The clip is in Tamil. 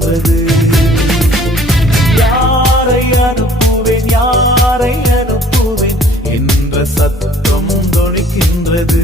என்பது. யாரை அனுப்புவேன் யாரை அனுப்புவேன் என்ற சத்தம் தொழிக்கின்றது